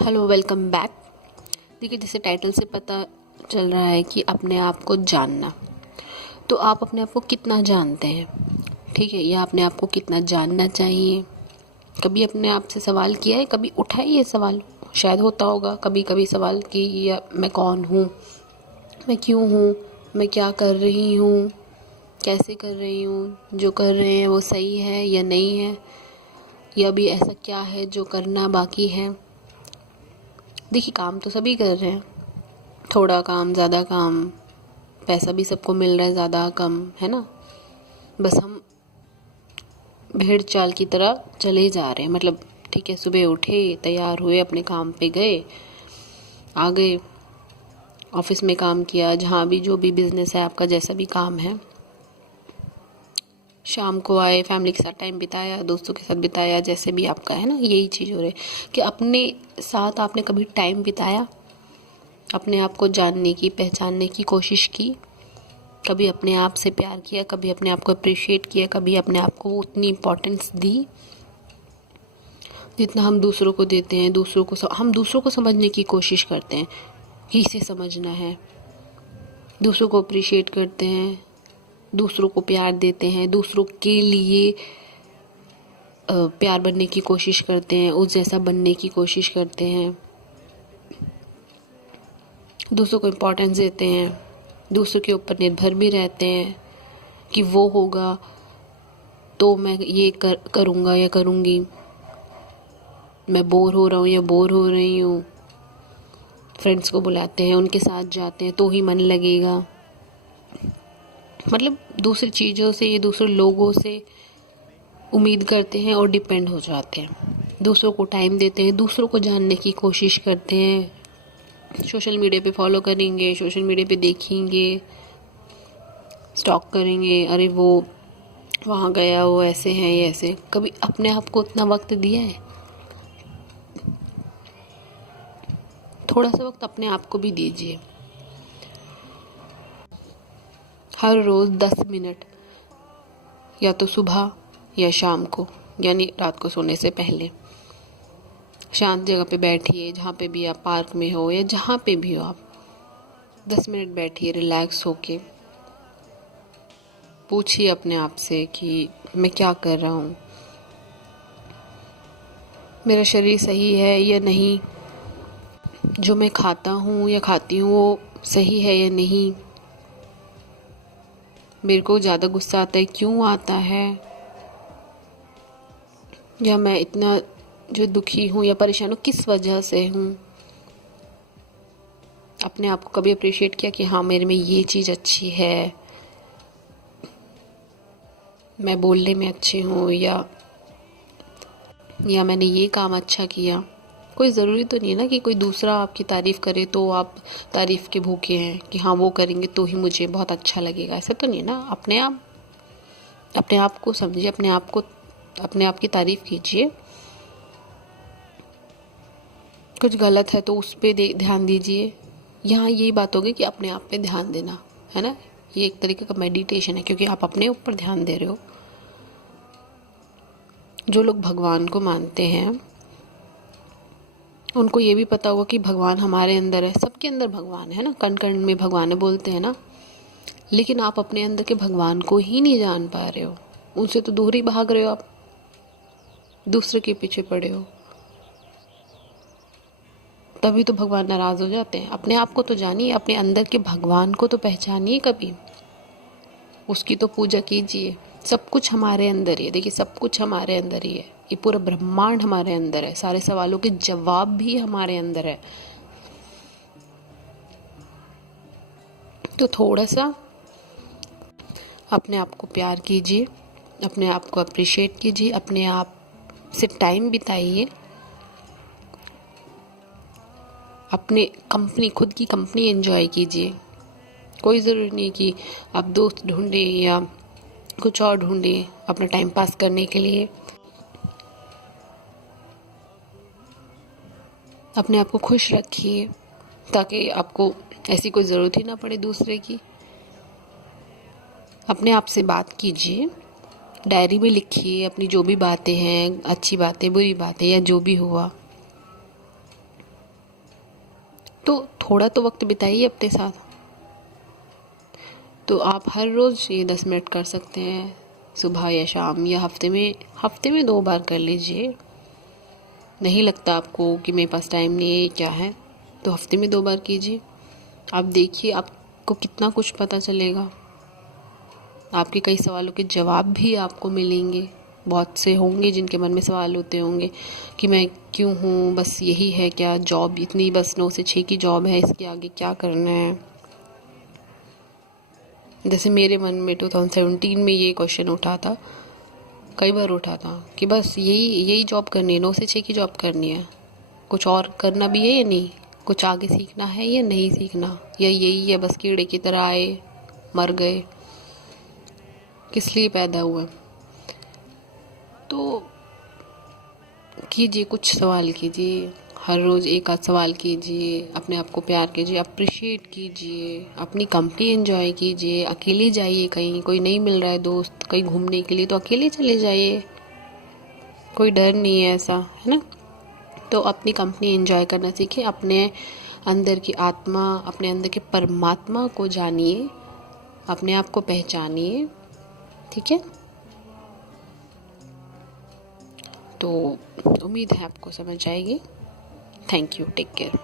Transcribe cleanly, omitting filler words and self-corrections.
Hello, welcome back. देखिए, जैसे title से पता चल रहा है कि अपने आप को जानना। तो आप अपने आप को कितना जानते हैं, ठीक है, या अपने आप को कितना जानना चाहिए? कभी अपने आप से सवाल किया है? कभी उठाया ये सवाल? शायद होता होगा कभी कभी सवाल कि या मैं कौन हूँ, मैं क्यों हूँ, मैं क्या कर रही हूँ, कैसे कर रही हूँ, जो कर रहे हैं वो सही है या नहीं है, या अभी ऐसा क्या है जो करना बाकी है। देखिए, काम तो सभी कर रहे हैं, थोड़ा काम, ज़्यादा काम, पैसा भी सबको मिल रहा है, ज़्यादा कम, है ना। बस हम भेड़ चाल की तरह चले जा रहे हैं। मतलब ठीक है, सुबह उठे, तैयार हुए, अपने काम पे गए, आ गए, ऑफिस में काम किया, जहाँ भी जो भी बिजनेस है आपका, जैसा भी काम है, शाम को आए, फैमिली के साथ टाइम बिताया, दोस्तों के साथ बिताया, जैसे भी आपका है ना। यही चीज़ हो रही है कि अपने साथ आपने कभी टाइम बिताया, अपने आप को जानने की, पहचानने की कोशिश की, कभी अपने आप से प्यार किया, कभी अपने आप को अप्रिशिएट किया, कभी अपने आप को उतनी इम्पोर्टेंस दी जितना हम दूसरों को देते हैं। हम दूसरों को समझने की कोशिश करते हैं कि इसे समझना है, दूसरों को अप्रिशिएट करते हैं, दूसरों को प्यार देते हैं, दूसरों के लिए प्यार बनने की कोशिश करते हैं, उस जैसा बनने की कोशिश करते हैं, दूसरों को इम्पोर्टेंस देते हैं, दूसरों के ऊपर निर्भर भी रहते हैं कि वो होगा तो मैं ये करूँगा या करूँगी, मैं बोर हो रहा हूँ या बोर हो रही हूँ, फ्रेंड्स को बुलाते हैं, उनके साथ जाते हैं तो ही मन लगेगा। मतलब दूसरी चीज़ों से, दूसरे लोगों से उम्मीद करते हैं और डिपेंड हो जाते हैं, दूसरों को टाइम देते हैं, दूसरों को जानने की कोशिश करते हैं, सोशल मीडिया पे फॉलो करेंगे, सोशल मीडिया पे देखेंगे, स्टॉक करेंगे, अरे वो वहाँ गया, वो ऐसे हैं, ये ऐसे। कभी अपने आप को उतना वक्त दिया है? थोड़ा सा वक्त अपने आप को भी दीजिए। हर रोज़ 10 मिनट, या तो सुबह या शाम को, यानी रात को सोने से पहले, शांत जगह पे बैठिए, जहाँ पे भी आप, पार्क में हो या जहाँ पे भी हो, आप 10 मिनट बैठिए, रिलैक्स होके पूछिए अपने आप से कि मैं क्या कर रहा हूँ, मेरा शरीर सही है या नहीं, जो मैं खाता हूँ या खाती हूँ वो सही है या नहीं, मेरे को ज़्यादा गुस्सा आता है, क्यों आता है, या मैं इतना जो दुखी हूँ या परेशान हूँ किस वजह से हूँ। अपने आप को कभी अप्रिशिएट किया कि हाँ, मेरे में ये चीज़ अच्छी है, मैं बोलने में अच्छी हूँ, या मैंने ये काम अच्छा किया। कोई ज़रूरी तो नहीं है ना कि कोई दूसरा आपकी तारीफ़ करे तो आप तारीफ़ के भूखे हैं कि हाँ, वो करेंगे तो ही मुझे बहुत अच्छा लगेगा। ऐसा तो नहीं है ना। अपने आप को समझिए, अपने आप की तारीफ़ कीजिए। कुछ गलत है तो उस पे ध्यान दीजिए। यहाँ यही बात होगी कि अपने आप पे ध्यान देना, है ना। ये एक तरीके का मेडिटेशन है, क्योंकि आप अपने ऊपर ध्यान दे रहे हो। जो लोग भगवान को मानते हैं उनको ये भी पता होगा कि भगवान हमारे अंदर है, सबके अंदर भगवान है ना, कण कण में भगवान है बोलते हैं ना। लेकिन आप अपने अंदर के भगवान को ही नहीं जान पा रहे हो, उनसे तो दूर ही भाग रहे हो, आप दूसरे के पीछे पड़े हो। तभी तो भगवान नाराज़ हो जाते हैं। अपने आप को तो जानिए, अपने अंदर के भगवान को तो पहचानिए, कभी उसकी तो पूजा कीजिए। सब कुछ हमारे अंदर ही है। देखिए, सब कुछ हमारे अंदर ही है, ये पूरा ब्रह्मांड हमारे अंदर है, सारे सवालों के जवाब भी हमारे अंदर है। तो थोड़ा सा अपने आप को प्यार कीजिए, अपने आप को अप्रिशिएट कीजिए, अपने आप से टाइम बिताइए, अपने खुद की कंपनी एंजॉय कीजिए। कोई ज़रूरी नहीं कि आप दोस्त ढूंढें या कुछ और ढूंढें अपना टाइम पास करने के लिए। अपने आप को खुश रखिए ताकि आपको ऐसी कोई ज़रूरत ही ना पड़े दूसरे की। अपने आप से बात कीजिए, डायरी में लिखिए अपनी जो भी बातें हैं, अच्छी बातें, बुरी बातें, या जो भी हुआ। तो थोड़ा तो वक्त बिताइए अपने साथ। तो आप हर रोज़ ये 10 मिनट कर सकते हैं, सुबह या शाम, या हफ्ते में 2 बार कर लीजिए। नहीं लगता आपको कि मेरे पास टाइम नहीं है, क्या है, तो हफ्ते में 2 बार कीजिए। आप देखिए आपको कितना कुछ पता चलेगा। आपके कई सवालों के जवाब भी आपको मिलेंगे। बहुत से होंगे जिनके मन में सवाल होते होंगे कि मैं क्यों हूँ, बस यही है क्या जॉब, इतनी बस 9 से 6 की जॉब है, इसके आगे क्या करना है। जैसे मेरे मन में 2017 में ये क्वेश्चन उठा था, कई बार उठा था कि बस यही जॉब करनी है, 9 से 6 की जॉब करनी है, कुछ और करना भी है या नहीं, कुछ आगे सीखना है या नहीं सीखना, या यही है बस कीड़े की तरह आए मर गए, किस लिए पैदा हुआ। तो कीजिए, कुछ सवाल कीजिए, हर रोज़ एक आध सवाल कीजिए, अपने आप को प्यार कीजिए, अप्रिशिएट कीजिए, अपनी कंपनी एंजॉय कीजिए। अकेले जाइए, कहीं कोई नहीं मिल रहा है दोस्त कहीं घूमने के लिए तो अकेले चले जाइए, कोई डर नहीं है ऐसा, है ना। तो अपनी कंपनी एंजॉय करना सीखिए, अपने अंदर की आत्मा, अपने अंदर के परमात्मा को जानिए, अपने आप को पहचानिए, ठीक है। तो उम्मीद है आपको समझ आएगी। Thank you, take care.